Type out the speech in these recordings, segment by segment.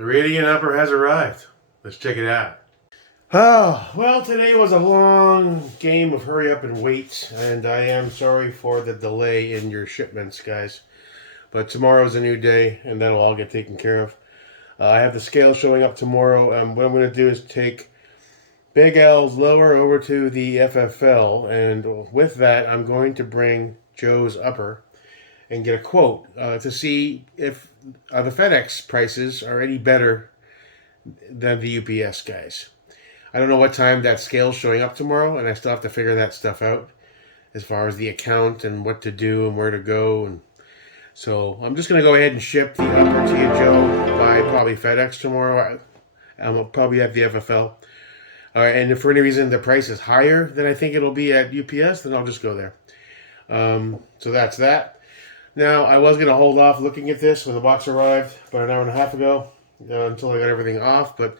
The Radian upper has arrived. Let's check it out. Oh, well, today was a long game of hurry up and wait, and I am sorry for the delay in your shipments, guys. But tomorrow's a new day, and that'll all get taken care of. I have the scale showing up tomorrow. What I'm going to do is take Big L's lower over to the FFL, and with that, I'm going to bring Joe's upper and get a quote to see if the FedEx prices are any better than the UPS guys. I don't know what time that scale's showing up tomorrow, and I still have to figure that stuff out as far as the account and what to do and where to go. And so I'm just going to go ahead and ship the upper to you, Joe, by probably FedEx tomorrow. I'm probably at the FFL. And if for any reason the price is higher than I think it'll be at UPS, then I'll just go there. So that's that. Now, I was going to hold off looking at this when the box arrived about an hour and a half ago until I got everything off, but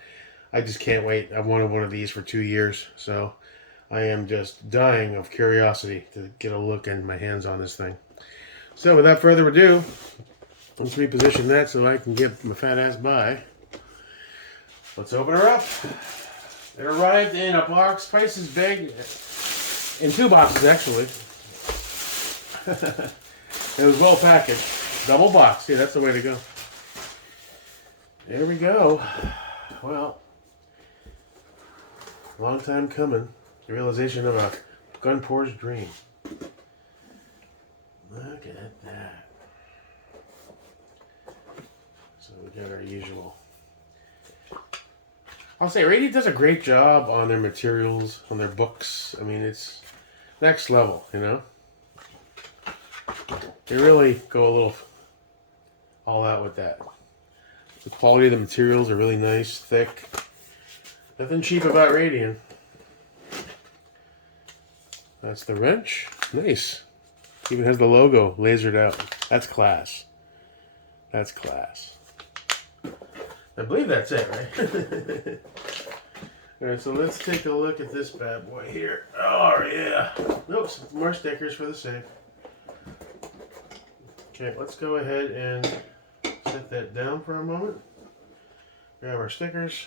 I just can't wait. I've wanted one of these for 2 years, so I am just dying of curiosity to get a look and my hands on this thing. So without further ado, let's reposition that so I can get my fat ass by. Let's open her up. It arrived in a box, twice as big, in 2 boxes actually. It was well packaged. Double box. Yeah, that's the way to go. There we go. Well, long time coming. The realization of a gun poor's dream. Look at that. So we got our usual. I'll say Radian does a great job on their materials, on their books. I mean, it's next level, you know? They really go a little all out with that. The quality of the materials are really nice, thick. Nothing cheap about Radian. That's the wrench. Nice. Even has the logo lasered out. That's class. That's class. I believe that's it, right? Alright, so let's take a look at this bad boy here. Oh, yeah. Oops, more stickers for the safe. Okay, let's go ahead and set that down for a moment. Grab our stickers.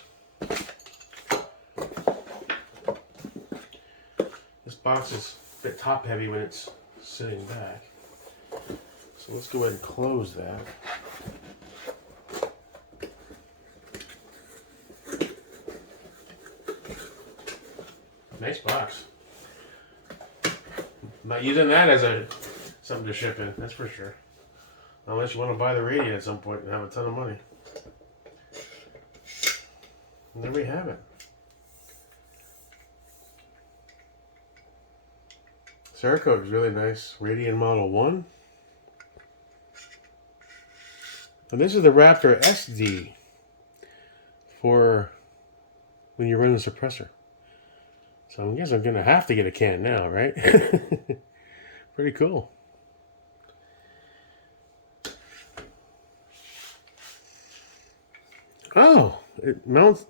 This box is a bit top heavy when it's sitting back. So let's go ahead and close that. Nice box. I'm not using that as something to ship in, that's for sure. Unless you want to buy the Radian at some point and have a ton of money. And there we have it. Cerakote is really nice. Radian Model 1. And this is the Raptor SD for when you run the suppressor. So I guess I'm going to have to get a can now, right? Pretty cool. Oh, it mounts.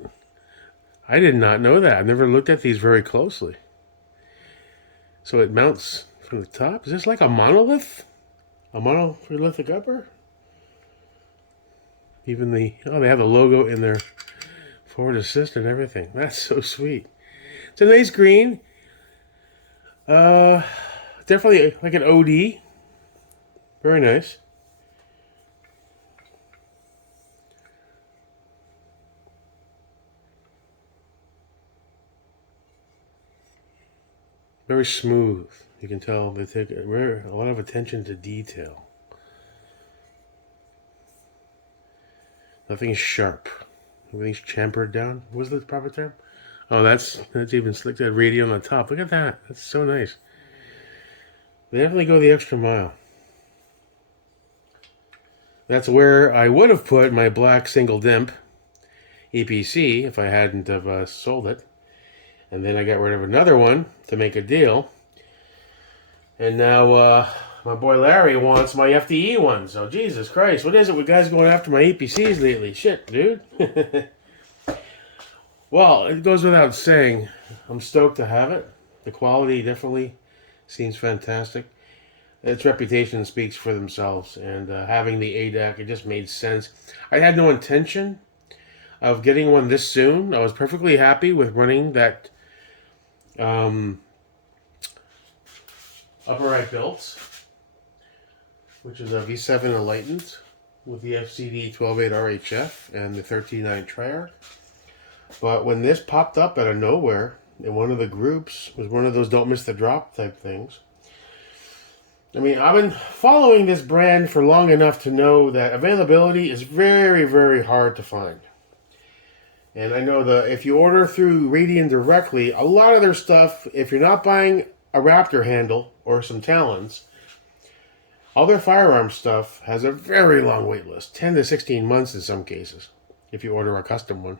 I did not know that. I've never looked at these very closely. So it mounts from the top. Is this like a monolith? A monolithic upper? Even they have the logo in their forward assist and everything. That's so sweet. It's a nice green. Definitely like an OD. Very nice. Very smooth. You can tell they take a lot of attention to detail. Nothing's sharp. Everything's chamfered down. What was the proper term? Oh, that's even slick. That radio on the top. Look at that. That's so nice. They definitely go the extra mile. That's where I would have put my black single dimp EPC if I hadn't have sold it. And then I got rid of another one to make a deal. And now my boy Larry wants my FDE one. So Jesus Christ, what is it with guys going after my EPCs lately? Shit, dude. Well, it goes without saying, I'm stoked to have it. The quality definitely seems fantastic. Its reputation speaks for themselves. And having the ADAC, it just made sense. I had no intention of getting one this soon. I was perfectly happy with running that upper right built, which is a V7 Enlightened with the FCD 12.8 RHF and the 13.9 Triarch. But when this popped up out of nowhere in one of the groups, was one of those don't miss the drop type things. I mean, I've been following this brand for long enough to know that availability is very, very hard to find. And I know that if you order through Radian directly, a lot of their stuff, if you're not buying a Raptor handle or some Talons, all their firearm stuff has a very long wait list, 10 to 16 months in some cases, if you order a custom one.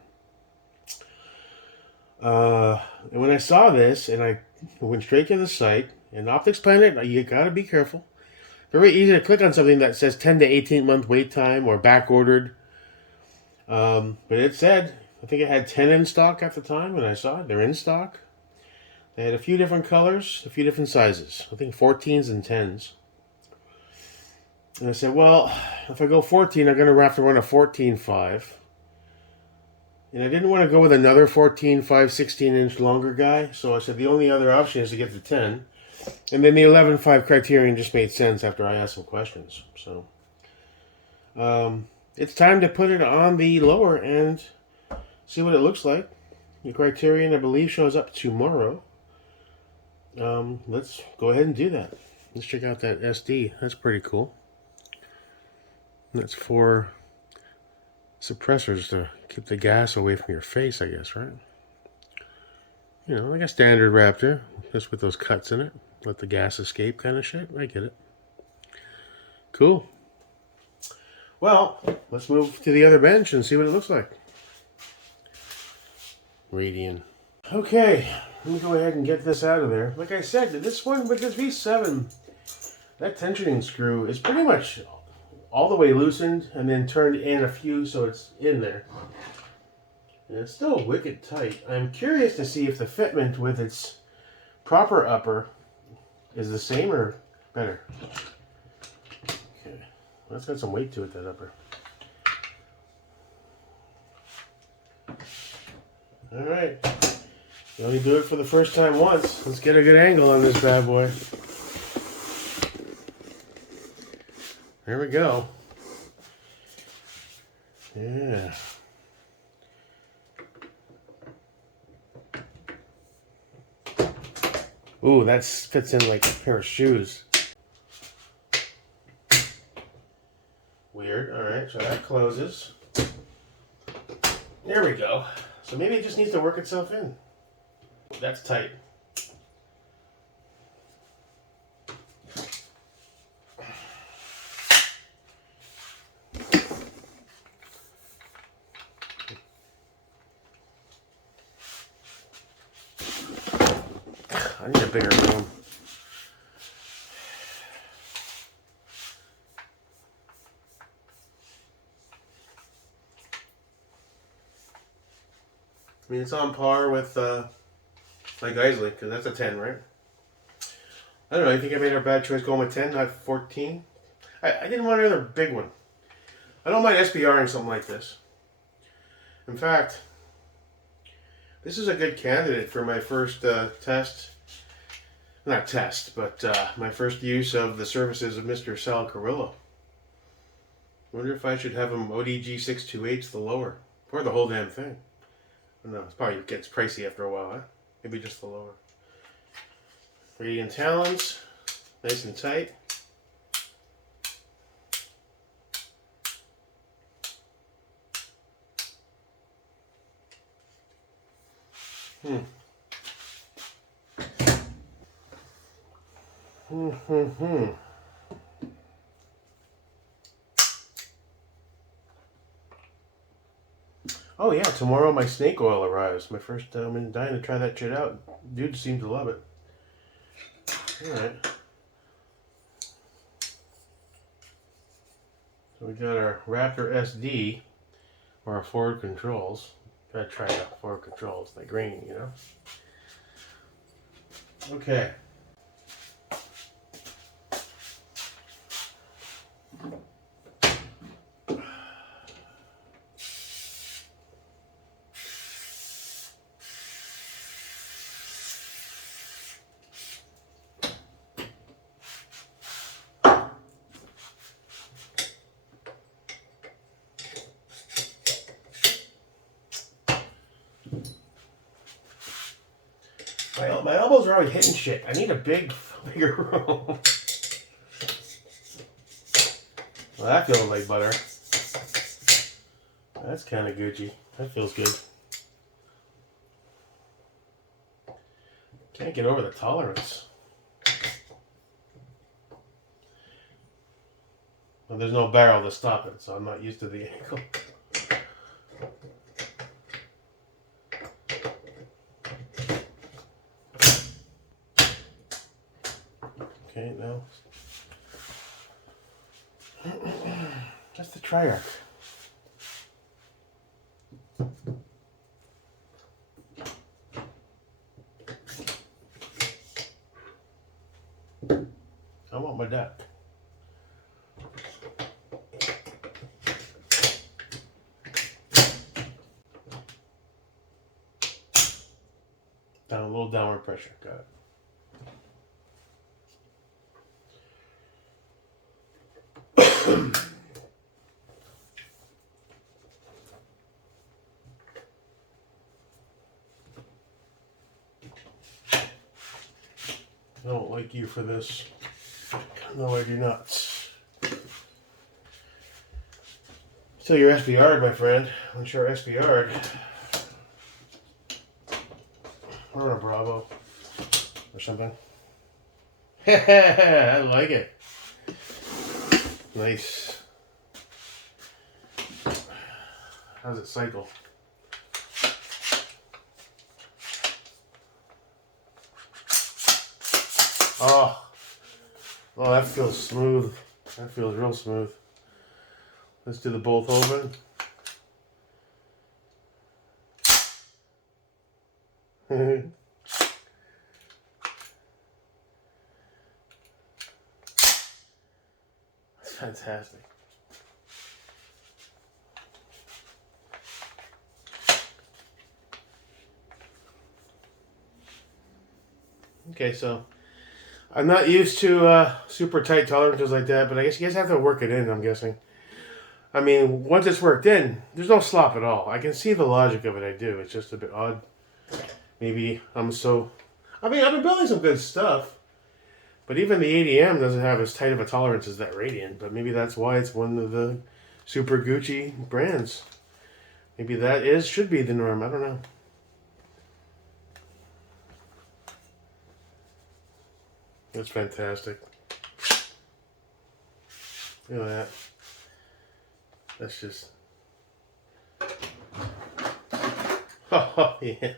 And when I saw this, and I went straight to the site, and Optics Planet, you gotta be careful. Very easy to click on something that says 10 to 18 month wait time or back ordered. But it said, I think it had 10 in stock at the time when I saw it. They're in stock. They had a few different colors, a few different sizes. I think 14s and 10s. And I said, well, if I go 14, I'm going to have to run a 14.5. And I didn't want to go with another 14.5, 16-inch longer guy. So I said the only other option is to get the 10. And then the 11.5 criterion just made sense after I asked some questions. So it's time to put it on the lower and see what it looks like. The criterion, I believe, shows up tomorrow. Let's go ahead and do that. Let's check out that SD. That's pretty cool. That's 4 suppressors to keep the gas away from your face, I guess, right? You know, like a standard Raptor, just with those cuts in it. Let the gas escape kind of shit. I get it. Cool. Well, let's move to the other bench and see what it looks like. Radian. Okay, let me go ahead and get this out of there. Like I said, this one with this V7, that tensioning screw is pretty much all the way loosened and then turned in a few so it's in there. And it's still wicked tight. I'm curious to see if the fitment with its proper upper is the same or better. Okay, well, that's got some weight to it, that upper. Alright, you only do it for the first time once. Let's get a good angle on this bad boy. There we go. Yeah. Ooh, that fits in like a pair of shoes. Weird. Alright, so that closes. There we go. So maybe it just needs to work itself in. That's tight. I need a bigger room. I mean, it's on par with my Geisley, because that's a 10, right? I don't know, you think I made a bad choice going with 10, not 14? I didn't want another big one. I don't mind SBRing something like this. In fact, this is a good candidate for my first test. Not test, but my first use of the services of Mr. Sal Carrillo. Wonder if I should have him ODG 628 the lower. Or the whole damn thing. I don't know, it probably gets pricey after a while, huh? Maybe just the lower. Radian Talons, nice and tight. Oh yeah, tomorrow my snake oil arrives. My first time in dying to try that shit out. Dude seemed to love it. Alright. So we got our Raptor SD, or our forward controls. Gotta try out forward controls, like green, you know? Okay. my elbows are always hitting shit. I need a bigger room. Well, that feels like butter. That's kind of Gucci. That feels good. Can't get over the tolerance. Well, there's no barrel to stop it, so I'm not used to the angle. Okay, now. Just the Triarch. I want my duck. Down a little downward pressure. Got it. I don't like you for this. No, I do not. Still your SBR'd, my friend. Once you're SBR'd, or a Bravo or something. I like it. Nice. How's it cycle? Oh, that feels smooth. That feels real smooth. Let's do the both open. That's fantastic. Okay, so I'm not used to super tight tolerances like that, but I guess you guys have to work it in, I'm guessing. I mean, once it's worked in, there's no slop at all. I can see the logic of it, I do. It's just a bit odd. Maybe I've been building some good stuff, but even the ADM doesn't have as tight of a tolerance as that Radian, but maybe that's why it's one of the super Gucci brands. Maybe that should be the norm, I don't know. That's fantastic. Look at that. That's just... Oh, yeah.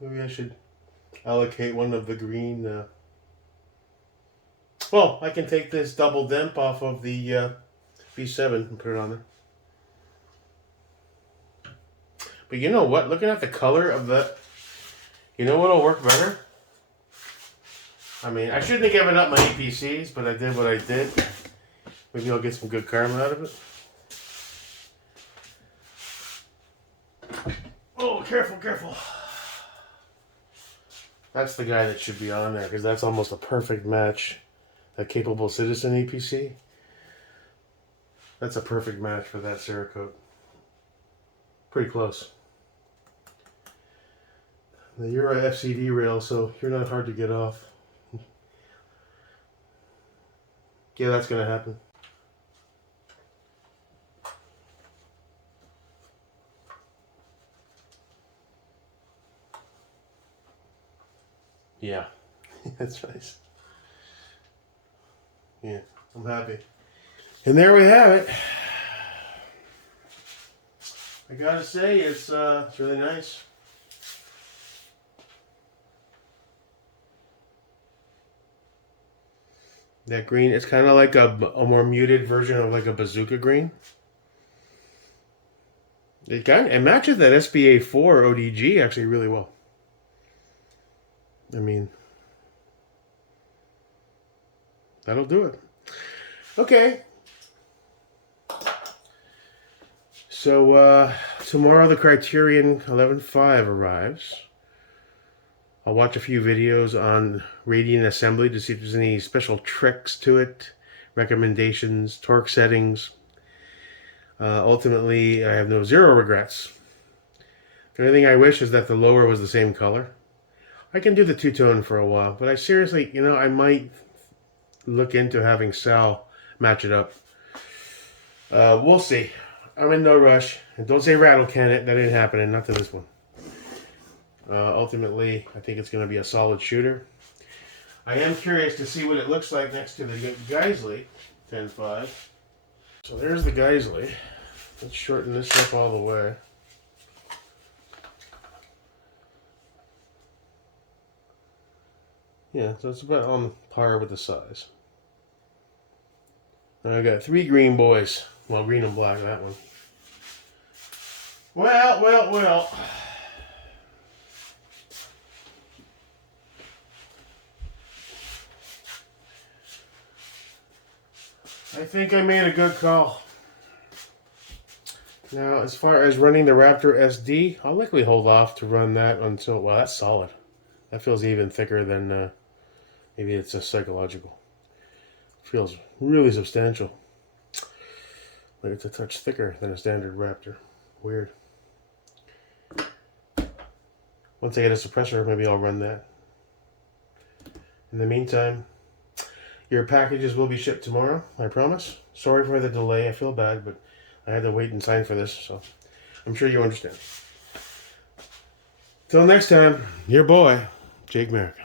Maybe I should allocate one of the green... Well, I can take this double demp off of the B7 and put it on there. But you know what? Looking at the color of that, you know what'll work better? I mean, I shouldn't have given up my APCs, but I did what I did. Maybe I'll get some good karma out of it. Oh, careful, careful. That's the guy that should be on there, because that's almost a perfect match. That Capable Citizen APC. That's a perfect match for that Cerakote. Pretty close. Now you're a FCD rail, so you're not hard to get off. Yeah, that's gonna happen. Yeah, that's nice. Yeah, I'm happy. And there we have it. I gotta say, it's really nice. That green, it's kind of like a more muted version of like a bazooka green. It matches that SBA4 ODG actually really well. I mean, that'll do it. Okay. So tomorrow the Criterion 11.5 arrives. I'll watch a few videos on Radian assembly to see if there's any special tricks to it recommendations, torque settings. Ultimately, I have zero regrets. The only thing I wish is that the lower was the same color. I can do the two-tone for a while, but I seriously, I might look into having Sal match it up. We'll see. I'm in no rush. And don't say rattle can it. That ain't happening. Not to this one. Ultimately, I think it's going to be a solid shooter. I am curious to see what it looks like next to the Geisley 10.5. So there's the Geisley. Let's shorten this up all the way. Yeah, so it's about on par with the size. Now I got 3 green boys. Well, green and black, that one. Well. I think I made a good call. Now, as far as running the Raptor SD, I'll likely hold off to run that until, well, that's solid. That feels even thicker than, maybe it's a psychological. Feels really substantial. Like it's a touch thicker than a standard Raptor. Weird. Once I get a suppressor, maybe I'll run that. In the meantime, your packages will be shipped tomorrow, I promise. Sorry for the delay, I feel bad, but I had to wait and sign for this, so I'm sure you understand. Till next time, your boy, Jake Merrick.